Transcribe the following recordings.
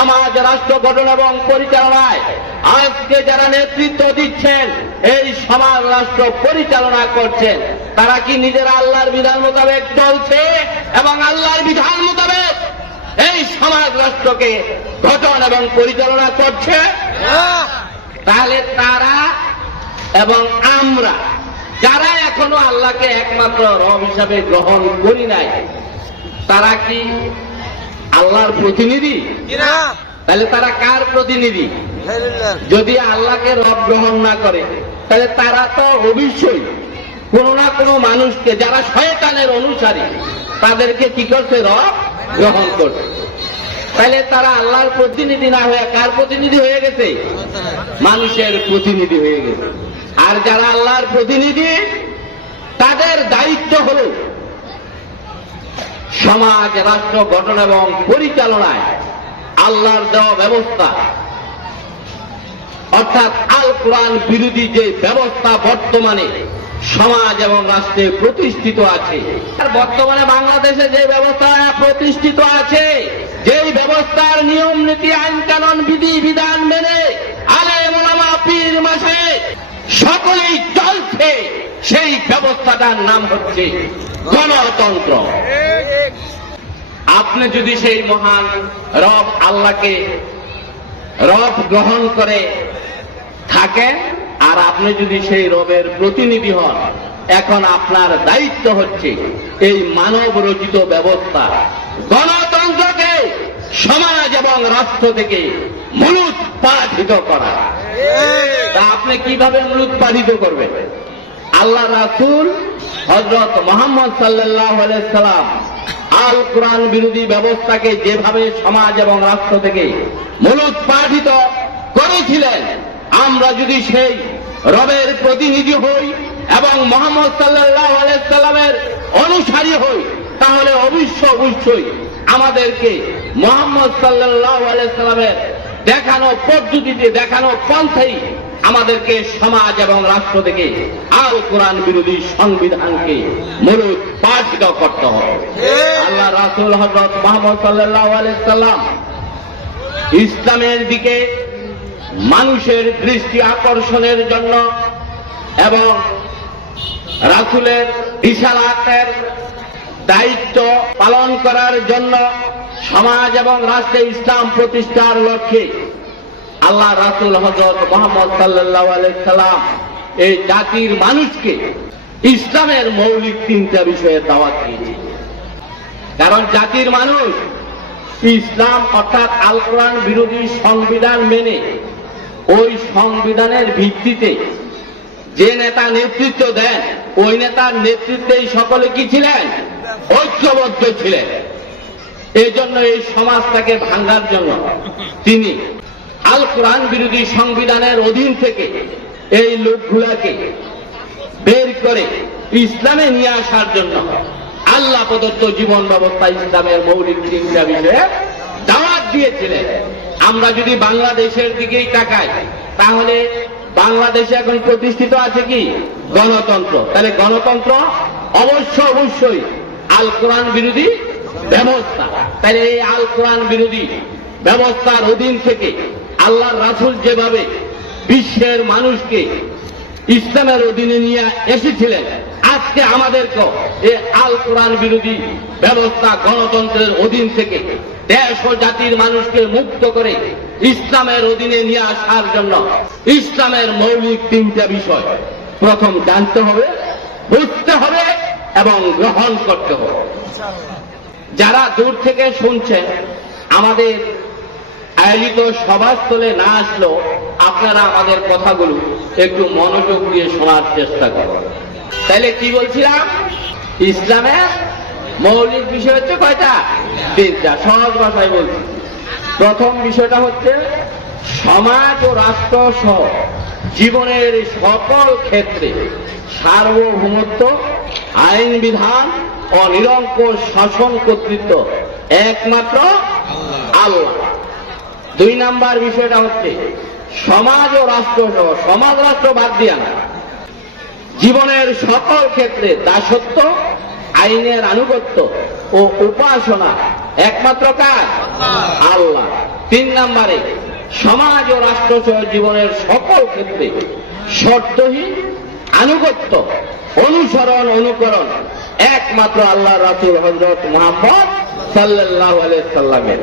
সমাজ রাষ্ট্র গঠন এবং পরিচালনায় আজকে যারা নেতৃত্ব দিচ্ছেন, এই সমাজ রাষ্ট্র পরিচালনা করছেন, তারা কি নিজেরা আল্লাহর বিধান মোতাবেক চলছে এবং আল্লাহর বিধান মোতাবেক এই সমাজ রাষ্ট্রকে গঠন এবং পরিচালনা করছে? তাহলে তারা এবং আমরা যারা এখনো আল্লাহকে একমাত্র রব হিসাবে গ্রহণ করি নাই, তারা কি আল্লাহর প্রতিনিধি? তাহলে তারা কার প্রতিনিধি? যদি আল্লাহকে রব গ্রহণ না করে, তাহলে তারা তো অবশ্যই কোনো না কোনো মানুষকে, যারা শয়তানের অনুসারী, তাদেরকে কি করছে? রব গ্রহণ করছে। তাহলে তারা আল্লাহর প্রতিনিধি না হয়ে কার প্রতিনিধি হয়ে গেছে? মানুষের প্রতিনিধি হয়ে গেছে। আর যারা আল্লাহর প্রতিনিধি, তাদের দায়িত্ব হল সমাজ রাষ্ট্র গঠন এবং পরিচালনায় আল্লাহর দেওয়া ব্যবস্থা, অর্থাৎ আল কোরআন বিরোধী যে ব্যবস্থা বর্তমানে সমাজ এবং রাষ্ট্রে প্রতিষ্ঠিত আছে, আর বর্তমানে বাংলাদেশে যে ব্যবস্থা প্রতিষ্ঠিত আছে, যেই ব্যবস্থার নিয়ম নীতি আইন কানুন বিধি বিধান মেনে আলেম ওলামা পীর মাশায়েখ সকলেই চলছে, সেই ব্যবস্থাটার নাম হচ্ছে গণতন্ত্র। আপনি যদি সেই মহান রব আল্লাহকে রব গ্রহণ করে থাকেন, আর আপনি যদি সেই রবের প্রতিনিধি হন, এখন আপনার দায়িত্ব হচ্ছে এই মানব রচিত ব্যবস্থা গণতন্ত্রকে সমাজ এবং রাষ্ট্র থেকে মূলোৎপাটিত করা। তা আপনি কিভাবে মূলোৎপাটিত করবেন? আল্লাহ রাসূল হযরত মুহাম্মদ সাল্লাল্লাহু আলাইহি সাল্লাম আল কোরআন বিরোধী ব্যবস্থাকে যেভাবে সমাজ এবং রাষ্ট্র থেকে মূলোৎপাটিত করেছিলেন, আমরা যদি সেই রবের প্রতিনিধি হই এবং মুহাম্মদ সাল্লাল্লাহু আলাইহি সাল্লামের অনুসারী হই, তাহলে অবশ্যই আমাদেরকে মুহাম্মদ সাল্লাল্লাহু আলাইহি সাল্লামের দেখানো পদ্ধতিতে, দেখানো পন্থাই আমাদেরকে সমাজ এবং রাষ্ট্র থেকে আল কোরআন বিরোধী সংবিধানকে মূলোৎপাটিত করতে হবে। আল্লাহ রাসূল হযরত মুহাম্মদ সাল্লাল্লাহু আলাইহি সাল্লাম ইসলামের দিকে মানুষের দৃষ্টি আকর্ষণের জন্য এবং রাসূলের রিসালাতের দায়িত্ব পালন করার জন্য সমাজ এবং রাষ্ট্রে ইসলাম প্রতিষ্ঠার লক্ষ্যে আল্লাহ রাসূল হযরত মুহাম্মদ সাল্লাল্লাহু আলাইহি সাল্লাম এই জাতির মানুষকে ইসলামের মৌলিক তিনটা বিষয়ে দাওয়াত দিয়েছে। কারণ জাতির মানুষ ইসলাম অর্থাৎ আল কোরআন বিরোধী সংবিধান মেনে ওই সংবিধানের ভিত্তিতে যে নেতা নেতৃত্ব দেন, ওই নেতার নেতৃত্বেই সকলে কি ছিলেন? ঐক্যবদ্ধ ছিলেন। এই জন্য এই সমাজটাকে ভাঙার জন্য তিনি আল কোরআন বিরোধী সংবিধানের অধীন থেকে এই লোকগুলাকে বের করে ইসলামে নিয়ে আসার জন্য আল্লাহ প্রদত্ত জীবন ব্যবস্থা ইসলামের মৌলিক তিনটা বিষয়ে দাওয়াত দিয়েছিলেন। আমরা যদি বাংলাদেশের দিকেই তাকাই, তাহলে বাংলাদেশে এখন প্রতিষ্ঠিত আছে কি? গণতন্ত্র। তাহলে গণতন্ত্র অবশ্যই আল কোরআন বিরোধী ব্যবস্থা। তাহলে এই আল কোরআন বিরোধী ব্যবস্থার অধীন থেকে আল্লাহর রাসূল যেভাবে বিশ্বের মানুষকে ইসলামের অধীনে নিয়ে এসেছিলেন, আজকে আমাদেরকে এই আল কোরআন বিরোধী ব্যবস্থা গণতন্ত্রের অধীন থেকে দেশ ও জাতির মানুষকে মুক্ত করে ইসলামের অধীনে নিয়ে আসার জন্য ইসলামের মৌলিক তিনটা বিষয় প্রথম জানতে হবে, বুঝতে হবে এবং গ্রহণ করতে হবে। যারা দূর থেকে শুনছেন, আমাদের আয়োজিত সভাস্থলে না আসলেও আপনারা আমাদের কথাগুলো একটু মনোযোগ দিয়ে শোনার চেষ্টা করুন। তাইলে কি বলছিলাম? ইসলামের মৌলিক বিষয় হচ্ছে কয়টা? তিনটা। সহজ ভাষায় বলছি। প্রথম বিষয়টা হচ্ছে সমাজ ও রাষ্ট্র সহ জীবনের সকল ক্ষেত্রে সার্বভৌমত্ব, আইন বিধান ও নিরঙ্কুশ শাসন কর্তৃত্ব একমাত্র আল্লাহ। দুই নাম্বার বিষয়টা হচ্ছে সমাজ ও রাষ্ট্র সহ, সমাজ রাষ্ট্র বাদ দিয়া না, জীবনের সকল ক্ষেত্রে দাসত্ব, আইনের আনুগত্য ও উপাসনা একমাত্র কার? আল্লাহ। তিন নম্বরে সমাজ ও রাষ্ট্র সহ জীবনের সকল ক্ষেত্রে শর্তহীন আনুগত্য, অনুসরণ, অনুকরণ একমাত্র আল্লাহ রাসূল হযরত মুহাম্মদ সাল্লাল্লাহু আলাইহি সাল্লামের।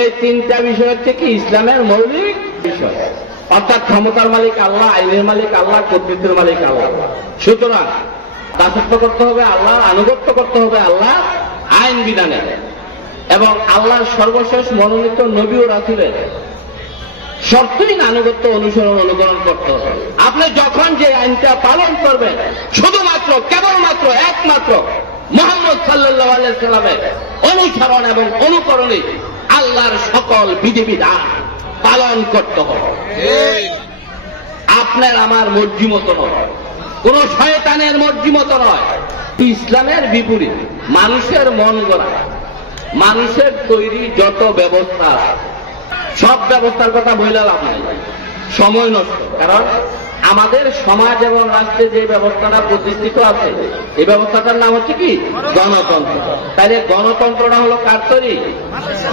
এই তিনটা বিষয় হচ্ছে কি ইসলামের মৌলিক বিষয়। অর্থাৎ ক্ষমতার মালিক আল্লাহ, আইনের মালিক আল্লাহ, কর্তৃত্বের মালিক আল্লাহ। সুতরাং দাসত্ব করতে হবে আল্লাহ, আনুগত্য করতে হবে আল্লাহ আইন বিধানে, এবং আল্লাহর সর্বশেষ মনোনীত নবী ও রাসূলের শর্তহীন আনুগত্য, অনুসরণ, অনুকরণ করতে হবে। আপনি যখন যে আইনটা পালন করবেন শুধুমাত্র কেবলমাত্র একমাত্র মুহাম্মদ সাল্লাল্লাহু আলাইহি সাল্লামের অনুসরণ এবং অনুকরণে আল্লাহর সকল বিধিবিধান পালন করতে হবে। আপনার আমার মর্জি মতো নয়, কোন শয়তানের মর্জি মতো নয়। ইসলামের বিপরীত মানুষের মন গড়া, মানুষের তৈরি যত ব্যবস্থা, সব ব্যবস্থার কথা বলে লাভ নাই, সময় নষ্ট। কারণ আমাদের সমাজ এবং রাষ্ট্রে যে ব্যবস্থাটা প্রতিষ্ঠিত আছে, এই ব্যবস্থাটার নাম হচ্ছে কি গণতন্ত্র। তাইলে গণতন্ত্রটা হলো কার তৈরি?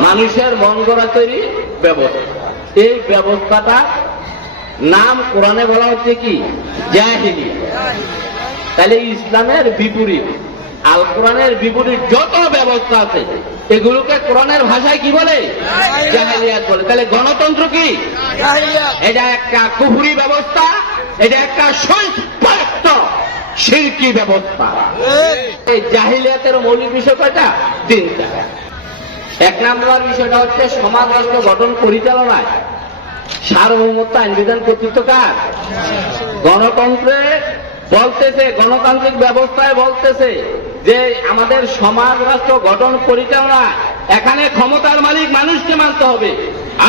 মানুষের মন গড়া তৈরি ব্যবস্থা। এই ব্যবস্থাটা নাম কোরআনে বলা হচ্ছে কি জাহিলিয়া। তাহলে ইসলামের বিপরীত, আল কোরআনের বিপরীত যত ব্যবস্থা আছে এগুলোকে কোরআনের ভাষায় কি বলে? জাহিলিয়াত বলে। তাহলে গণতন্ত্র কি? এটা একটা কুফরি ব্যবস্থা, এটা একটা সুস্পষ্ট শিরকি ব্যবস্থা। এই জাহিলিয়াতের মৌলিক বিষয় কয়টা? তিনটা। এক নম্বর বিষয়টা হচ্ছে সমাজ রাষ্ট্র গঠন পরিচালনায় সার্বভৌমত্ব, আইন বিধান, কর্তৃত্ব কার? গণতন্ত্রে বলতেছে, গণতান্ত্রিক ব্যবস্থায় বলতেছে যে আমাদের সমাজ রাষ্ট্র গঠন পরিচালনা, এখানে ক্ষমতার মালিক মানুষকে মানতে হবে,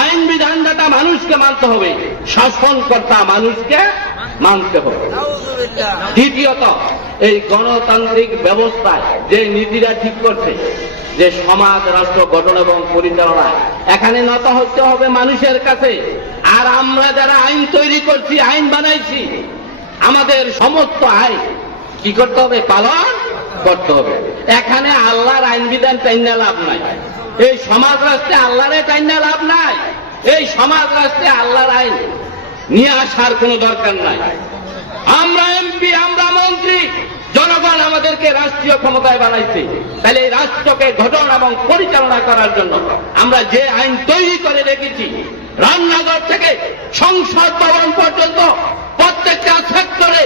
আইন বিধানদাতা মানুষকে মানতে হবে, শাসনকর্তা মানুষকে মানতে হবে। দ্বিতীয়ত, এই গণতান্ত্রিক ব্যবস্থায় যে নীতিরা ঠিক করছে যে সমাজ রাষ্ট্র গঠন এবং পরিচালনা, এখানে নত হতে হবে মানুষের কাছে। আর আমরা যারা আইন তৈরি করছি, আইন বানাইছি, আমাদের সমস্ত আইন কি করতে হবে? পালন করতে হবে। এখানে আল্লাহর আইন বিধান টাইনা লাভ নাই, এই সমাজ রাষ্ট্রে আল্লাহরে টাইনা লাভ নাই, এই সমাজ রাষ্ট্রে আল্লাহর আইন নিয়ে আসার কোনো দরকার নাই। আমরা এমপি, আমরা মন্ত্রী, জনগণ আমাদেরকে রাষ্ট্রীয় ক্ষমতায় বানাইছে। তাহলে এই রাষ্ট্রকে গঠন এবং পরিচালনা করার জন্য আমরা যে আইন তৈরি করে রেখেছি, রান্নাঘর থেকে সংসদ ভবন পর্যন্ত প্রত্যেকটা সেক্টরে,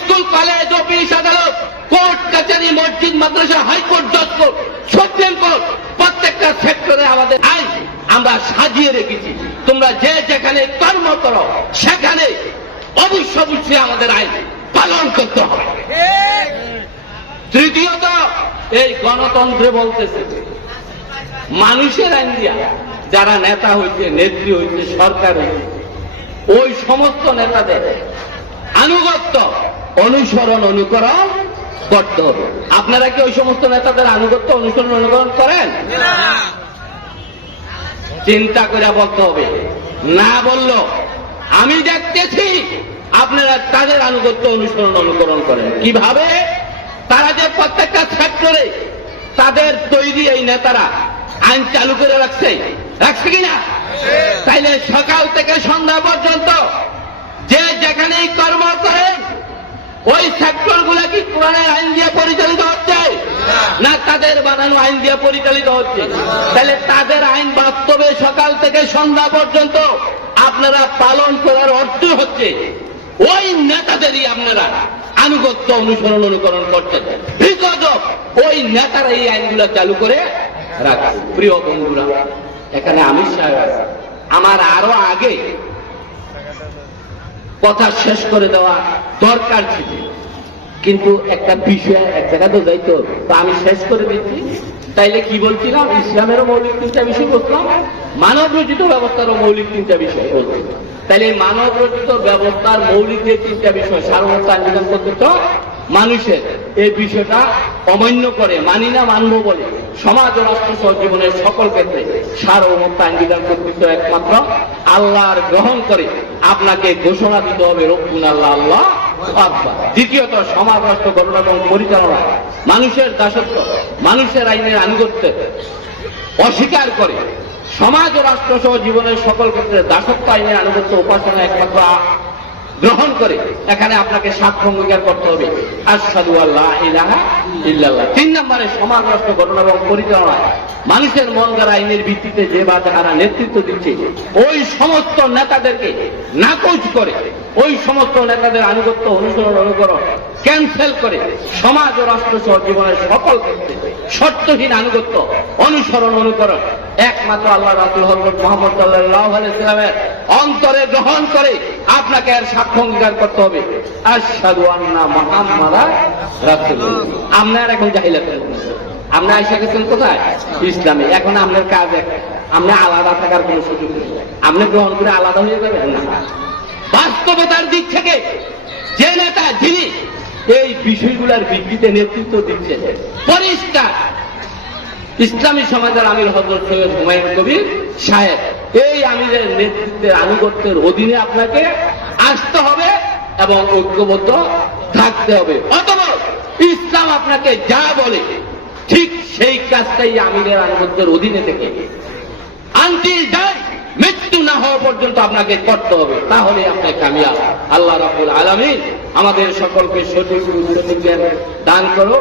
স্কুল, কলেজ, অফিস, আদালত, কোর্ট, কাছারি, মসজিদ, মাদ্রাসা, হাইকোর্ট, জজ কোর্ট, সুপ্রিম কোর্ট, প্রত্যেকটা সেক্টরে আমাদের আইন আমরা সাজিয়ে রেখেছি। তোমরা যে যেখানে কর্ম করো সেখানে অবশ্যই আমাদের আইন পালন করতে হবে। তৃতীয়ত, এই গণতন্ত্রে বলতেছে মানুষের আইন দিয়া যারা নেতা হইছে, নেত্রী হইছে, সরকার হইছে, ওই সমস্ত নেতাদের আনুগত্য, অনুসরণ, অনুকরণ করতে হবে। আপনারা কি ওই সমস্ত নেতাদের আনুগত্য, অনুসরণ, অনুকরণ করেন? চিন্তা করে বলতে হবে। না বলল আমি দেখতেছি আপনারা তাদের আনুগত্য, অনুসরণ, অনুকরণ করেন। কিভাবে? তারা যে প্রত্যেকটা সেক্টরে তাদের তৈরি এই নেতারা আইন চালু করে রাখছে কিনা? তাইলে সকাল থেকে সন্ধ্যা পর্যন্ত যে যেখানেই কর্ম করেন ওই সেক্টর গুলা কি কোরআনের আইন দিয়ে পরিচালিত হচ্ছে না তাদের বানানো আইন দিয়ে পরিচালিত হচ্ছে? তাহলে তাদের আইন বাস্তবে সকাল থেকে সন্ধ্যা পর্যন্ত আপনারা পালন করার অর্থ হচ্ছে ওই নেতাদেরই আপনারা আনুগত্য, অনুসরণ, অনুকরণ করছেন। বিগত ওই নেতারা এই আইনগুলো চালু করে রাখছে। প্রিয় বন্ধুরা, এখানে আমির সাহেব আছে, আমার আরো আগে কথা শেষ করে দেওয়া দরকার ছিল, কিন্তু একটা বিষয় এক জায়গাতে যাইতো, তো আমি শেষ করে দিচ্ছি। তাইলে কি বলছিলাম? ইসলামেরও মৌলিক তিনটা বিষয় বলছিলাম, মানব রচিত ব্যবস্থারও মৌলিক তিনটা বিষয় বলছিলাম। তাইলে মানব রচিত ব্যবস্থার মৌলিক যে তিনটা বিষয়, সার্বভৌমত্ব, আইন বিধান, কর্তৃত্ব, মানুষের এই বিষয়টা অমান্য করে, মানি না, মানব বলে সমাজ ও রাষ্ট্র সহ জীবনের সকল ক্ষেত্রে সার্বভৌমত্ব, আইন বিধান, কর্তৃত্ব একমাত্র আল্লাহর গ্রহণ করে আপনাকে ঘোষণা দিতে হবে রব্বুনা আল্লাহ, আল্লাহ আকবার। দ্বিতীয়ত, সমাজ রাষ্ট্র গঠন এবং পরিচালনা মানুষের দাসত্ব, মানুষের আইনের আনুগত্য অস্বীকার করে সমাজ ও রাষ্ট্র সহ জীবনের সকল ক্ষেত্রে দাসত্ব আইনের আনুগত্য উপাসনা একমাত্র গ্রহণ করে এখানে আপনাকে সাক্ষ্য অঙ্গীকার করতে হবে আশহাদু আল্লা ইলাহা ইল্লাল্লাহ। 3 নম্বরে সমাজ রাষ্ট্র গঠন এবং পরিচালনায় মানুষের মন দ্বারা আইনের ভিত্তিতে যে বা যারা নেতৃত্ব দিচ্ছে ওই সমস্ত নেতাদেরকে নাকচ করে ওই সমস্ত নেতাদের আনুগত্য অনুসরণ অনুকরণ ক্যান্সেল করে সমাজ ও রাষ্ট্র সহ জীবনের সকল ক্ষেত্রে শর্তহীন আনুগত্য অনুসরণ অনুকরণ একমাত্র আল্লাহ রাসূল হযরত মুহাম্মদ সাল্লাল্লাহু আলাইহি সাল্লামের অন্তরে গ্রহণ করে আপনাকে এর সাক্ষ্য অঙ্গীকার করতে হবে আশহাদু আন্না মুহাম্মাদা রাসূলুল্লাহ। আপনার এখন জাহিলাত আপনি আইসা গেছেন কোথায়? ইসলামে। এখন আপনার কাজ একটা, আপনি আলাদা থাকার কোন সুযোগ নেই। আপনি গ্রহণ করে আলাদা হয়ে যাবেন না। বাস্তবতার দিক থেকে যে নেতা যিনি এই বিষয়গুলোর ভিত্তিতে নেতৃত্ব দিচ্ছে পরিষ্কার ইসলামী সমাজের আমির হযরত সৈয়দ হুমায়ুন কবির সাহেব। এই আমিরের নেতৃত্বের আনুগত্যের অধীনে আপনাকে আসতে হবে এবং ঐক্যবদ্ধ থাকতে হবে। অথবা ইসলাম আপনাকে যা বলে ঠিক সেই কাজটাই আমিরের আনুগত্যের অধীনে থেকে আনটিল ডাই মৃত্যু না হওয়া পর্যন্ত আপনাকে করতে হবে, তাহলে আপনি কামিয়াব। আল্লাহ রাব্বুল আলামিন আমাদের সকলকে সঠিক জ্ঞান দান করো।